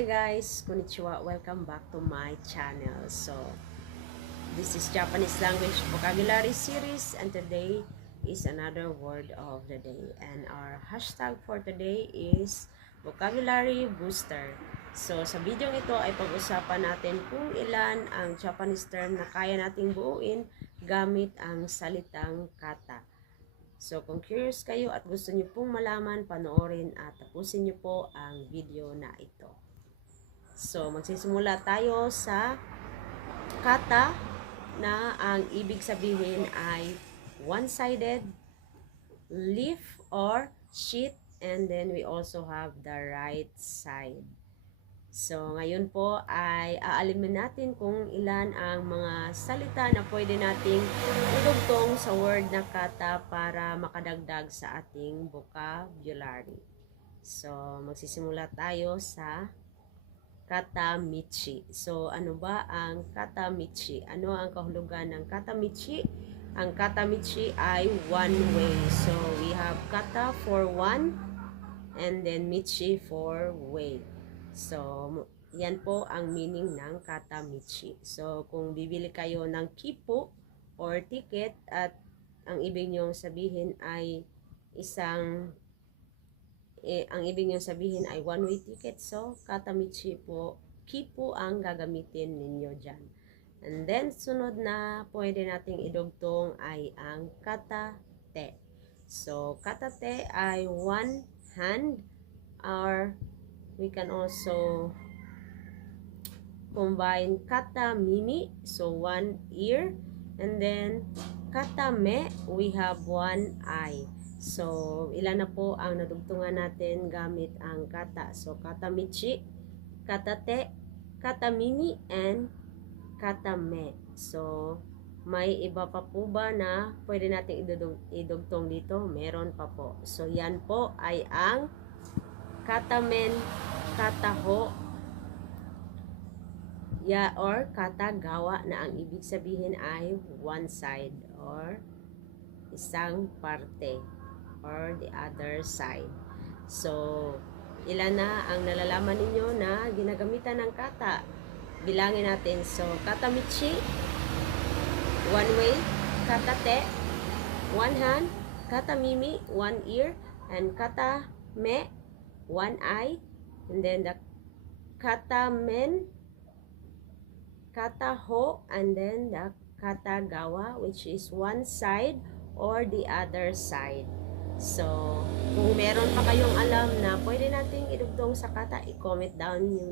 Hi guys, konnichiwa. Welcome back to my channel. So, this is Japanese language vocabulary series and today is another word of the day. And our hashtag for today is vocabulary booster. So, sa video ito ay pag-usapan natin kung ilan ang Japanese term na kaya nating buuin gamit ang salitang kata. So, kung curious kayo at gusto niyo pong malaman, panoorin at tapusin niyo po ang video na ito. So, magsisimula tayo sa kata na ang ibig sabihin ay one-sided, leaf or sheet, and then we also have the right side. So, ngayon po ay aalimin natin kung ilan ang mga salita na pwede nating idugtong sa word na kata para makadagdag sa ating vocabulary. So, magsisimula tayo sa katamichi. So, ano ba ang katamichi? Ano ang kahulugan ng katamichi? Ang katamichi ay one way. So, we have kata for one and then michi for way. So, yan po ang meaning ng katamichi. So, kung bibili kayo ng kipo or ticket at ang ibig nyong sabihin ay ang ibig nyo sabihin ay one-way ticket. So, katamichi po, kipo ang gagamitin ninyo dyan. And then, sunod na pwede nating idugtong ay ang katate. So, katate ay one hand or we can also combine katamimi, so one ear, and then katame, we have one eye. So, ilan na po ang nadugtungan natin gamit ang kata. So, katamichi, katate, katamimi, and katame. So, may iba pa po ba na pwede natin idugtong dito? Meron pa po. So, yan po ay ang katamen, kataho, or katagawa na ang ibig sabihin ay one side or isang parte or the other side. So, ilan na ang nalalaman ninyo na ginagamitan ng kata? Bilangin natin. So, katamichi, one way, katate, one hand, katamimi, one ear, and katame, one eye, and then the katamen, kataho, and then the katagawa, which is one side or the other side. So, kung meron pa kayong alam na pwede nating idugtong sa kata, i-comment down nyo